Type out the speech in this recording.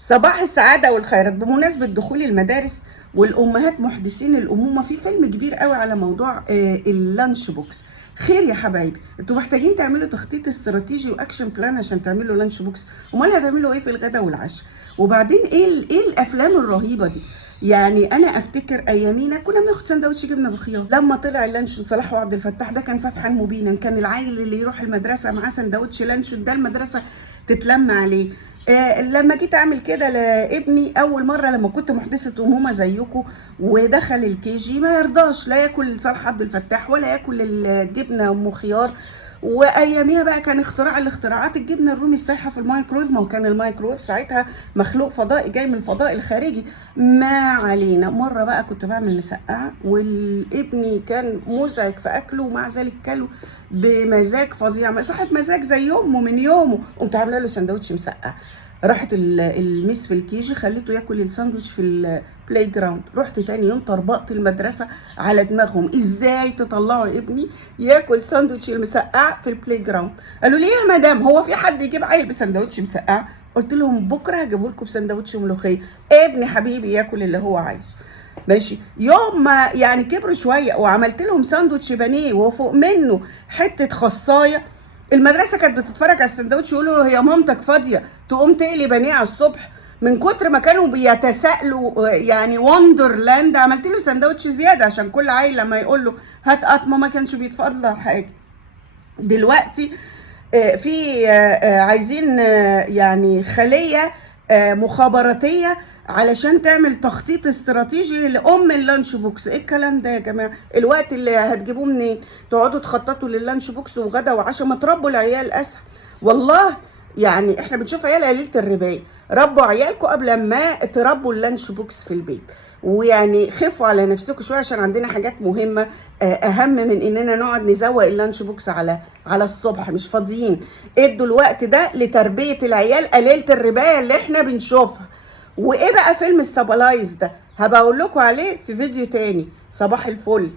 صباح السعادة والخيرات. بمناسبة دخول المدارس والأمهات محدثين الأمومة، في فيلم كبير قوي على موضوع اللانش بوكس. خير يا حبايبي، انتوا محتاجين تعملوا تخطيط استراتيجي واكشن بلان عشان تعملوا لانش بوكس. امال هتعملوا ايه في الغداء والعشاء؟ وبعدين ايه الافلام الرهيبة دي؟ يعني انا افتكر ايامينا كنا بناخد سندوتش جبنه بخيار. لما طلع اللانشون صلاح وعبد الفتاح ده كان فتحا مبينا، كان العيل اللي يروح المدرسه معاه سندوتش لانشون ده المدرسه تتلم عليه. لما جيت اعمل كده لابني اول مره لما كنت محدثه امومه زيكم ودخل الكي جي، ما يرضاش لا ياكل صلاح عبد الفتاح ولا ياكل الجبنه ام خيار. واياميها بقى كان اختراع الاختراعات الجبنه الرومي السايحه في الميكرويف، ما هو كان الميكرويف ساعتها مخلوق فضائي جاي من الفضاء الخارجي. ما علينا. مره بقى كنت بعمل مسقعه والابني كان مزعج في اكله، ومع ذلك كله بمزاج فظيع، صاحب مزاج زي امه من يومه. قمت عامله له سندوتش مسقعه. راحت الميس في الكيجي خليته ياكل الساندوتش في البلاي جراوند. رحت تاني يوم طربقت المدرسه على دماغهم، ازاي تطلعوا ابني ياكل ساندوتش المسقعه في البلاي جراوند؟ قالوا لي يا مدام هو في حد يجيب عيل بساندوتش مسقعه؟ قلت لهم بكره هجيبه لكم بساندوتش ملوخيه، ابني حبيبي ياكل اللي هو عايزه. ماشي. يوم ما يعني كبروا شويه وعملت لهم ساندوتش بانيه وفوق منه حته خصايه، المدرسه كانت بتتفرج على السندوتش يقولوا له هي مامتك فاضيه تقوم تقلي بانيه على الصبح؟ من كتر ما كانوا بيتساءلوا يعني وندرلاند، عملت له سندوتش زياده عشان كل عيل لما يقول له هات قطمه ما كانش بيتفضل حاجه. دلوقتي في عايزين يعني خليه مخابراتيه علشان تعمل تخطيط استراتيجي لام اللانش بوكس. ايه الكلام ده يا جماعه؟ الوقت اللي هتجيبوه منين؟ تقعدوا تخططوا لللانش بوكس وغدا وعشاء؟ ما تربوا العيال اسهل. والله يعني احنا بنشوف عيال قليله الربايه. ربوا عيالكم قبل ما تربوا اللانش بوكس في البيت، ويعني خفوا على نفسكم شويه عشان عندنا حاجات مهمه اهم من اننا نقعد نزوق اللانش بوكس على الصبح. مش فاضيين. ادوا الوقت ده لتربيه العيال قليله الربايه اللي احنا بنشوفها. وايه بقى فيلم السبلايز ده؟ هبقى اقول لكم عليه في فيديو تاني. صباح الفل.